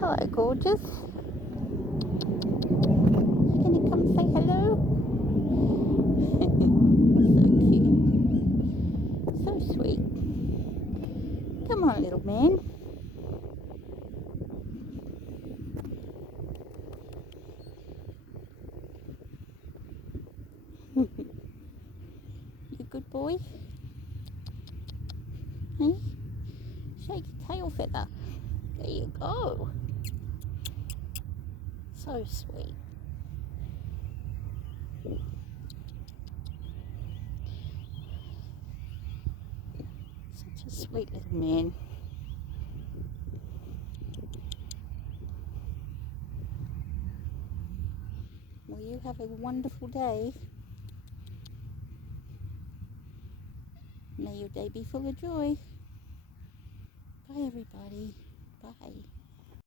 Hello, gorgeous. You gonna come say hello? So cute. So sweet. Come on, little man. You good boy? Hey? Shake your tail feather. There you go. So sweet. Such a sweet little man. Well, you have a wonderful day. May your day be full of joy. Bye, everybody.